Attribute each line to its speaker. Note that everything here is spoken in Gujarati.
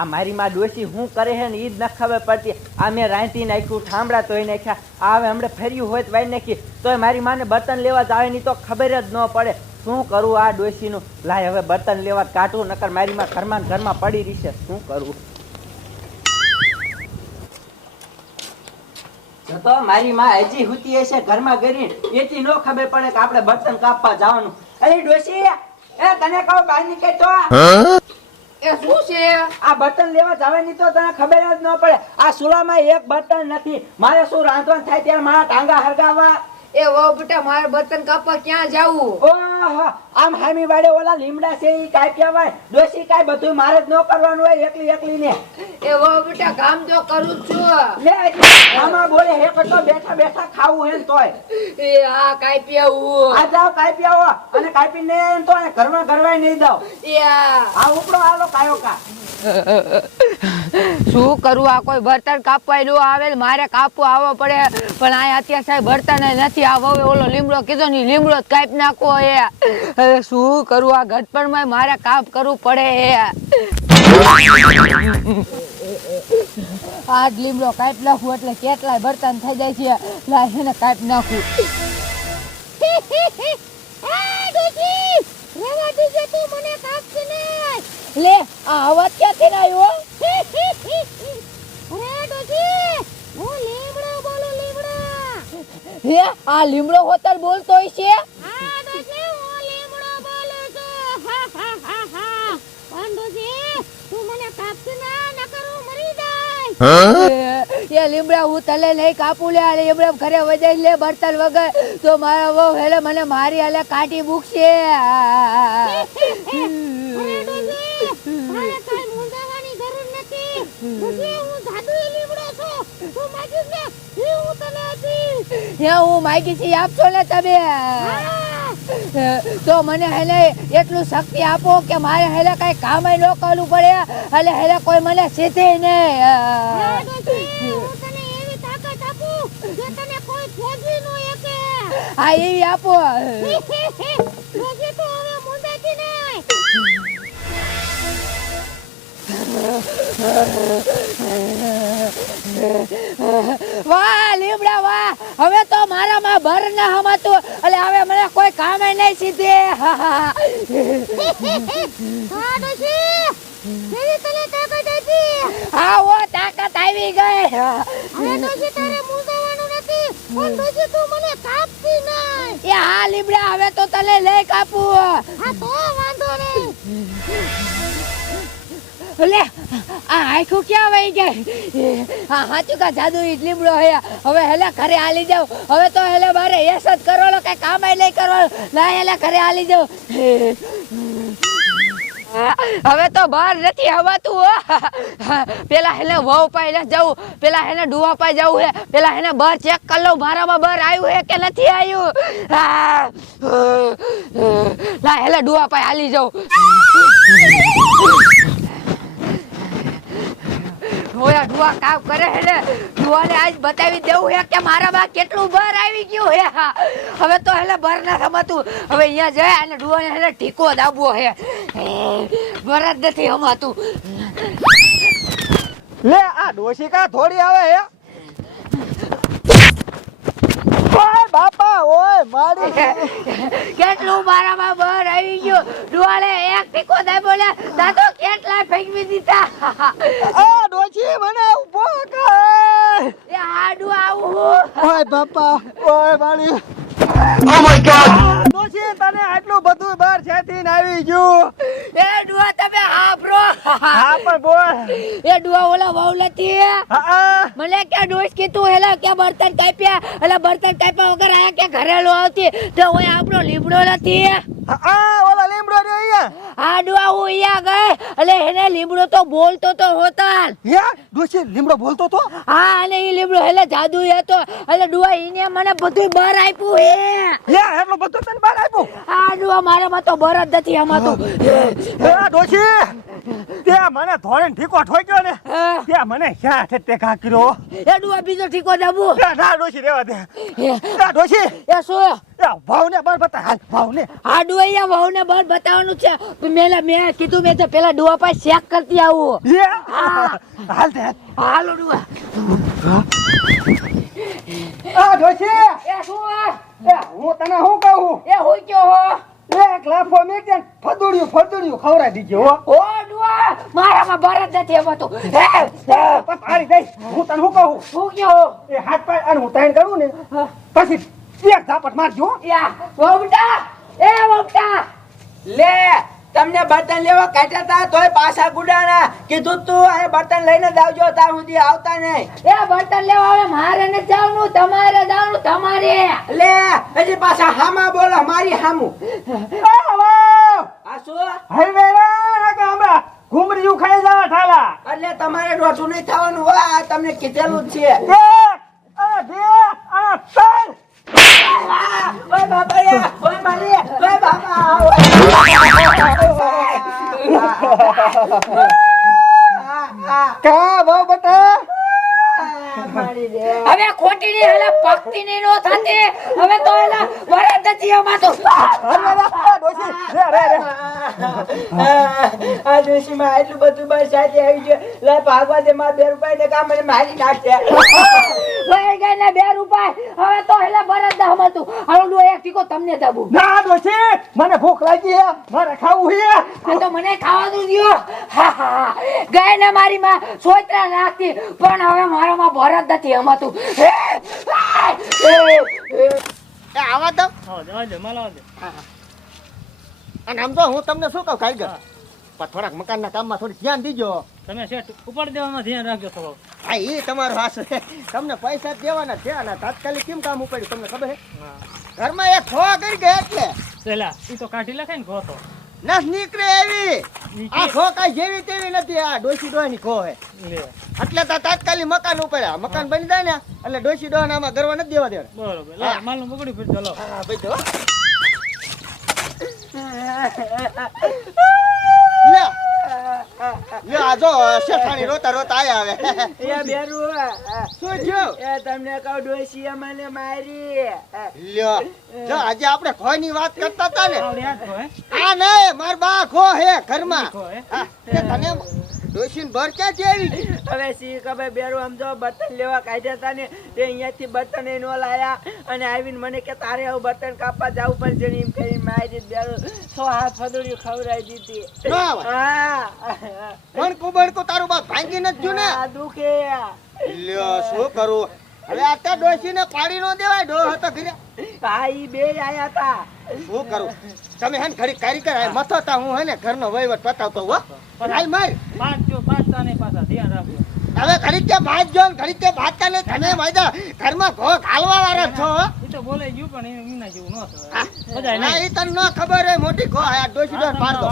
Speaker 1: આ મારી માં ડોસી શું કરે છે ને ઈ જ ન ખબર પડતી. આ મેં રાંધી નાખ્યું ઠામડા તોય નાખ્યા. આ હમણાં ફેર્યું હોય તો વાઈ નાખી. તોય મારી માને બર્તન લેવા જ આવે નહીં તો ખબર જ ન પડે. શું કરું આ ડોસીનું લાય હવે બર્તન લેવા કાઢું, નકર મારી માં ઘરમાં ઘરમાં પડી રહી છે. શું કરું? તો મારી માં હજી હુતી હશે ઘરમાં ગરી એથી નો ખબર પડે કે આપણે બર્તન કાપવા જવાનું. અરે ડોસી એ તને કહો બહાર નીકળે તો?
Speaker 2: એ શું છે?
Speaker 1: આ બર્તન લેવા જવાની તો તને ખબર જ ન પડે. આ સુલામાં એક બર્તન નથી. મારે શું રાંધવાનું થાય ત્યારે મારા ટાંગા હરગાવા
Speaker 2: એ વહુ બેટા મારે બર્તન કાપવા ક્યાં જાવું?
Speaker 1: ઓહો આમ હામી વાડે ઓલા લીમડા છે ઈ કાપ્યા હોય? દોશી કાઈ બધું મારે જ ન કરવાનું હોય એકલી એકલી ને
Speaker 2: એ વહુ બેટા કામ તો કરું જ છું.
Speaker 1: લે આમાં બોલે હે તો બેઠા બેઠા ખાવું હે તોય.
Speaker 2: એ આ કાઈ પીવું
Speaker 1: આ જાવ કાઈ પીવો અને કાપીને તો ઘરમાં ઘરવાય નહીં દો
Speaker 2: એ આ
Speaker 1: ઉપડો આલો કાયો કા.
Speaker 2: શું કરું? આ કોઈ બર્તન કાપવા નો આવે ને મારે કાપવું આવવા પડે. પણ આ અત્યારે સાહેબ બર્તન નથી આ હવે ઓલો લીમડો કીધો ને લીમડો જ કાપી નાખો એ. શું કરું? આ ઘટપણમાં મારે કામ કરવું પડે આ જ લીમડો કાપ નાખું એટલે કેટલાય બર્તન થઈ જાય છે. લાય એને કાપી નાખું. લે આ અવાજ ક્યાંથી આવ્યો હે? આ લીમડો હોતર બોલતો હોય છે. એ લીમડા હું તલે નહીં કાપું લે આ લીમડા ઘરે વજાઈ લે બર્તન વગર. તો મારા વહુ હેલે મને મારી હાલે કાઢી મૂકશે. હે હું માગી છી. આપશો ને તમે? તો મને હેલે એટલું શક્તિ આપો કે મારે હેલે કઈ કામ ન કરવું પડે. એટલે હેલે કોઈ મને સીધે નહીં હા. એવી આપો વાહ, લીમડા, વાહ. હવે તો મારામાં ભર ના હમાતું. એટલે હવે મને કોઈ કામે નહીં સીધે. હા, ઓ, તાકાત આવી ગઈ. એ, હા, લીમડા, હવે તો તને લઈ કાપું. લે આ આખું ક્યાં વહી ગઈ હા હાચું કા જાદુ લીમડો હે? હવે હેલે ઘરે હાલી જાવ હવે તો હેલે મારે યસ જ કરવાનો કઈ કામ નહીં કરવાનું. ના હેલે ઘરે હાલી જાવ હવે તો બહાર નથી હવાતું હો. પેલા હેલે વહુ પાઈ જવું પેલા હેને ડુવા પાઈ જવું હે. પેલા હેને બહાર ચેક કરી લઉં મારામાં બહાર આવ્યું હે કે નથી આવ્યું. આ, લા હેલે ડુવા પાઈ હાલી જાઉં. હોયા ડુઆ કામ કરે હે ને આજ બતાવી દેવું હે કે મારામાં કેટલું બહાર આવી ગયું હે. હવે તો હેલે બહાર ના સમાતું. હવે અહીંયા જાય અને ડુવાને હેલે ઠીકો દાબવો હે. બહાર જ નથી સમાતું.
Speaker 1: લે, આ ડોશી કા થોડી આવે હે ઓય બાપા ઓય મારી.
Speaker 2: કેટલું મારામાં બહાર આવી ગયું? ડુઆને એક ટીકો દે બોલ્યા દાદો કેટલા ફેંકવી દીધા?
Speaker 1: આ ડોચી મને ઊભો કર.
Speaker 2: એ ડુઆ આવું
Speaker 1: ઓય બાપા ઓય મારી. ડોસી તને આટલું બધું બહાર છેથી આવી ગયું?
Speaker 2: એ ડુઆ તમે હાફરો
Speaker 1: હા પણ બોલ.
Speaker 2: એ ડુઆ ઓલા વહુ નથી
Speaker 1: હા
Speaker 2: મને કે ડોસ કીધું હેલા કે બર્તન કાપ્યા? એટલે બર્તન કાપ્યા વગર આયા કે ઘરેલું આવતી? તો ઓય આપણો લીમડો નથી
Speaker 1: હા ઓલા લીમડો રે અહીંયા
Speaker 2: આ ડુઆ હું અહીંયા ગઈ એટલે એને લીમડો તો બોલતો તો હોતા
Speaker 1: હે? ડોસી લીમડો બોલતો તો?
Speaker 2: હા અને એ લીમડો એટલે જાદુ હતો. એટલે ડુઆ ઈને મને બધું બહાર આપ્યું હે.
Speaker 1: હે એટલો બધું તને બહાર આપ્યું?
Speaker 2: આ ડુઆ મારામાં તો બર જ નથી આમાં તો.
Speaker 1: હે ડોસી
Speaker 3: તે મને ધોળીને ઠીકો ઠોક્યો ને. તે મને ક્યાં ઘા કર્યો?
Speaker 2: એ ડુઆ બીજો ઠીકો દાબુ
Speaker 3: ના ડોશી રેવા દે. ના ડોશી.
Speaker 2: એ શું?
Speaker 3: એ ભાવને બળ બતાવ હાલ ભાવને
Speaker 2: આ ડુઆ વહુ ને બળ બતાવવાનું છે. મેલા મેં કીધું મેં તો પેલા ડુઆ પાસે ચેક કરતી આવું.
Speaker 3: એ. હાલ તે
Speaker 2: હાલો. ડુઆ
Speaker 3: આ ડોશી
Speaker 2: એ શું
Speaker 3: એ હું તને શું કહું?
Speaker 2: એ હું કયો હો?
Speaker 3: એક લાફો મેં ફદુડ્યું ફદુડ્યું ખવડાવી દીધું હો.
Speaker 2: ઓ ડુઆ મારામાં બરત નથી એમાં તો. પાડી હે.
Speaker 3: પણ મારી દઈ હું તને શું કહું?
Speaker 2: શું કયો
Speaker 3: એ હાથ પાડ અને હું તાણ કરું ને પછી એક ઝાપટ મારજો
Speaker 2: યા વોમટા એ વોમટા.
Speaker 1: લે તમને બર્તન લેવા કાઢ્યા તા તોય પાછા ગુડાણા. કીધું તું આ બર્તન લઈને આવજો તાર સુધી આવતા નહીં.
Speaker 2: એ બર્તન લેવા હવે મારે ને જાવનું તમારે જાવનું તમારે.
Speaker 1: લે હજી પાછા હામા બોલો મારી હામુ.
Speaker 3: આ વાવ!
Speaker 1: આ શું?
Speaker 3: હાઈવે રે કે હમણાં ઘૂમરીયું ખાઈ જવા ઠાલા.
Speaker 1: એટલે તમારે રોટું નહીં થવાનું હોય આ તમને કીધેલું જ છે.
Speaker 3: કા બહુ બટા?
Speaker 2: હવે ખોટી ની hele પક્તિ ની નો થતી. હવે તો એલા વરદ નથી એમાં તો
Speaker 3: અરે રે, આ ડોશી, રે રે રે.
Speaker 1: આ ડોશીમાં આટલું બધું બસ સાથે આવી ગયું. લે ભાગવા દે માં બે રૂપિયા ને કામ મને મારી નાખશે
Speaker 2: વહી ગઈ ને બે રૂપાય હવે તો એટલે વરદ દા હમાતું હાલો ડો એક ટીકો તમને દાબુ.
Speaker 3: ના ડોશી મને ભૂખ લાગી હે. મારે ખાવું હે.
Speaker 2: આ તો મને ખાવાનું દિયો હા હા ગઈ ને મારી માં સોયત્રા નાખતી. પણ હવે મારામાં ભરત નથી હમાતું હે, એ, એ.
Speaker 4: એ આવા તો.
Speaker 5: હા જવા દે માલા દે.
Speaker 4: અને આમ તો હું તમને શું કહું કાઈ પણ થોડાક મકાનના કામમાં થોડી ધ્યાન દીજો.
Speaker 5: તમે શેઠ ઉપર દેવામાં ધ્યાન રાખજો થોડો.
Speaker 4: હા એ તમારો હાસ તમને પૈસા દેવાના છે અને તાત્કાલિક કેમ કામ ઉપાડ્યું તમને ખબર છે? ઘરમાં એક ખોવા કરી ગયા એટલે.
Speaker 5: પેલા એ તો કાઢી લખે ને ખો તો.
Speaker 4: નસ નીકળે એવી. આ ખો કાંઈ જેવી તેવી નથી આ ડોસી ડોહાની ખો હે એટલે તો તાત્કાલિક મકાન ઉપાડ્યા. મકાન બની જાય ને એટલે ડોસી ડોહાને આમાં ગરવા નથી દેવા દેવા
Speaker 5: બરોબર. માલ માલનું બગડ્યું
Speaker 4: હા ભાઈ જો. લે આ શેઠાણી રોતા રોતા આયા આવે
Speaker 1: એ બેરુ
Speaker 4: શું થયું?
Speaker 1: એ તમને કહું ડોશીએ મને મારી.
Speaker 4: લ્યો જો આજે આપણે ખોની વાત કરતા હતા ને? આ નહીં માર બા ખો હે ઘરમાં. તે તને ડોશીન ભર ક્યાં જેવી
Speaker 1: હવે સી કબે બેરું આમ જો બર્તન લેવા કાઢ્યા હતા ને તે અહીંયાથી બર્તન એ નો લાયા. અને આવીને મને કે તારે આવું બર્તન કાપવા જવું પડશે ને? એમ કરી મારી બેરું સો હાથ ફદુડી ખવડાવી દીધી. હા.
Speaker 4: પણ બણકું બણકું તારું બાપ ભાંગી નથી જો ને?
Speaker 1: આ દુખે.
Speaker 4: લ્યો શું કરું? હવે આ તો ડોશીને પાડી નો દેવાય ડો હતો ઘરે.
Speaker 1: હા ઈ બે આયા હતા
Speaker 4: શું કરું? તમે હે ને ઘડી કારી કરાય મથતા હું હે ને ઘરનો વહીવટ પતાવતો હો. ભાઈ માર.
Speaker 5: પાંચ પાંચતા ને પાછા ધ્યાન રાખજો.
Speaker 4: હવે ઘડી કે ભાત જો ને ઘડી કે ભાત ને તને વાયદા ઘરમાં ઘો ઘાલવા વાળા છો હો.
Speaker 5: તો બોલે ગયું પણ એ વિના જેવું ન થાય.
Speaker 4: ના એ તને ન ખબર હે મોટી ઘો આ ડોસી ડોન પાડ દો